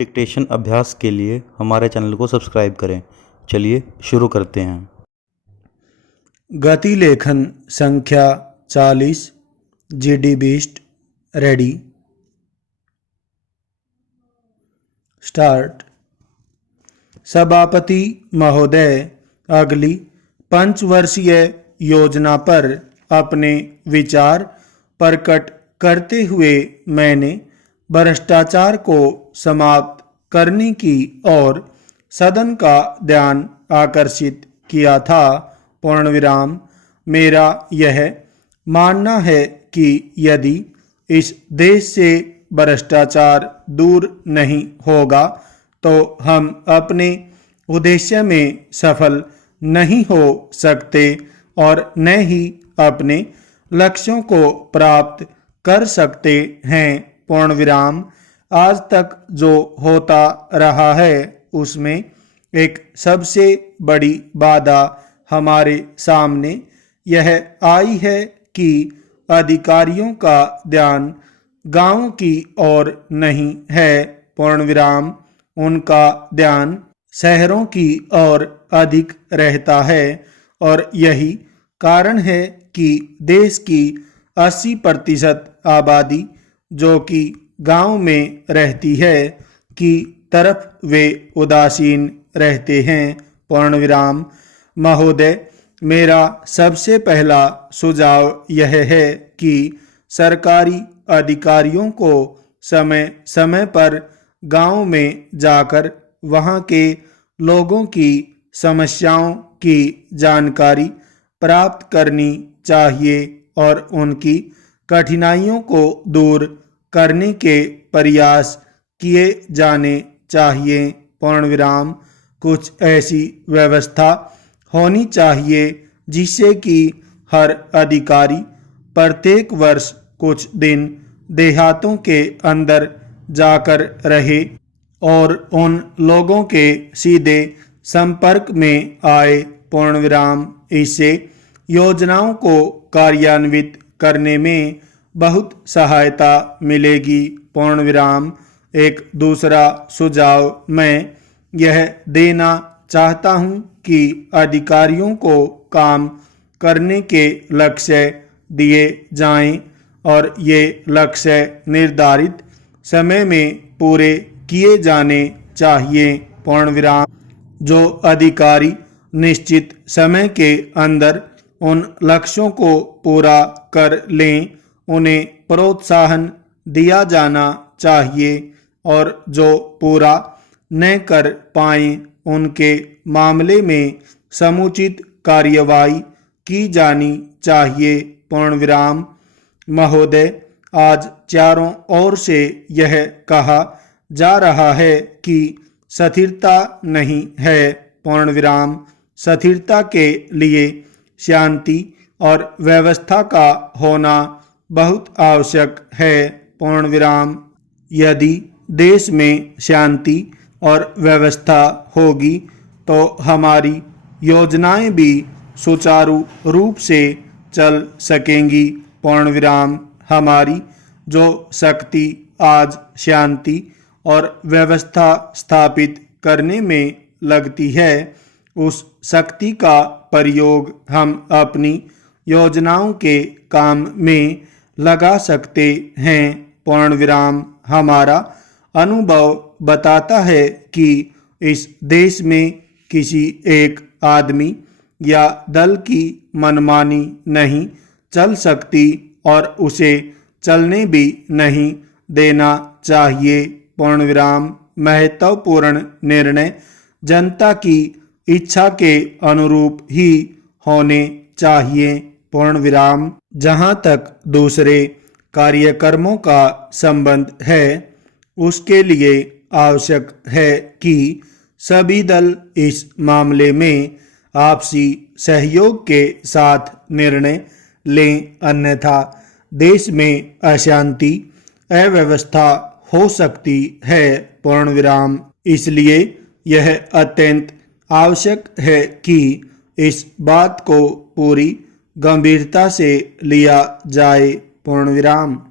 Dictation अभ्यास के लिए हमारे चैनल को सब्सक्राइब करें। चलिए शुरू करते हैं। गति लेखन संख्या 40 GD बीस्ट रेडी स्टार्ट। सभापति महोदय, अगली पंचवर्षीय योजना पर अपने विचार प्रकट करते हुए मैंने भ्रष्टाचार को समाप्त करने की ओर सदन का ध्यान आकर्षित किया था। पूर्णविराम। मेरा यह मानना है कि यदि इस देश से भ्रष्टाचार दूर नहीं होगा तो हम अपने उद्देश्य में सफल नहीं हो सकते और न ही अपने लक्ष्यों को प्राप्त कर सकते हैं। पूर्णविराम। आज तक जो होता रहा है उसमें एक सबसे बड़ी बाधा हमारे सामने यह आई है कि अधिकारियों का ध्यान गांव की ओर नहीं है। पूर्णविराम। उनका ध्यान शहरों की ओर अधिक रहता है और यही कारण है कि देश की 80% आबादी जो कि गांव में रहती है की तरफ वे उदासीन रहते हैं। पूर्णविराम। महोदय, मेरा सबसे पहला सुझाव यह है कि सरकारी अधिकारियों को समय समय पर गांव में जाकर वहां के लोगों की समस्याओं की जानकारी प्राप्त करनी चाहिए और उनकी कठिनाइयों को दूर करने के प्रयास किए जाने चाहिए। पूर्णविराम। कुछ ऐसी व्यवस्था होनी चाहिए जिससे कि हर अधिकारी प्रत्येक वर्ष कुछ दिन देहातों के अंदर जाकर रहे और उन लोगों के सीधे संपर्क में आए। पूर्णविराम। इससे योजनाओं को कार्यान्वित करने में बहुत सहायता मिलेगी। पूर्णविराम। एक दूसरा सुझाव मैं यह देना चाहता हूं कि अधिकारियों को काम करने के लक्ष्य दिए जाएं और ये लक्ष्य निर्धारित समय में पूरे किए जाने चाहिए। पूर्णविराम। जो अधिकारी निश्चित समय के अंदर उन लक्ष्यों को पूरा कर लें उन्हें प्रोत्साहन दिया जाना चाहिए और जो पूरा न कर पाएं उनके मामले में समुचित कार्यवाही की जानी चाहिए। पूर्णविराम। महोदय, आज चारों ओर से यह कहा जा रहा है कि स्थिरता नहीं है। पूर्णविराम। स्थिरता के लिए शांति और व्यवस्था का होना बहुत आवश्यक है। पूर्णविराम। यदि देश में शांति और व्यवस्था होगी तो हमारी योजनाएं भी सुचारू रूप से चल सकेंगी। पूर्णविराम। हमारी जो शक्ति आज शांति और व्यवस्था स्थापित करने में लगती है उस शक्ति का प्रयोग हम अपनी योजनाओं के काम में लगा सकते हैं। पूर्णविराम। हमारा अनुभव बताता है कि इस देश में किसी एक आदमी या दल की मनमानी नहीं चल सकती और उसे चलने भी नहीं देना चाहिए। पूर्णविराम। महत्वपूर्ण निर्णय जनता की इच्छा के अनुरूप ही होने चाहिए। पूर्णविराम। जहाँ तक दूसरे कार्यक्रमों का संबंध है उसके लिए आवश्यक है कि सभी दल इस मामले में आपसी सहयोग के साथ निर्णय लें, अन्यथा देश में अशांति अव्यवस्था हो सकती है। पूर्णविराम। इसलिए यह अत्यंत आवश्यक है कि इस बात को पूरी गंभीरता से लिया जाए। पूर्णविराम।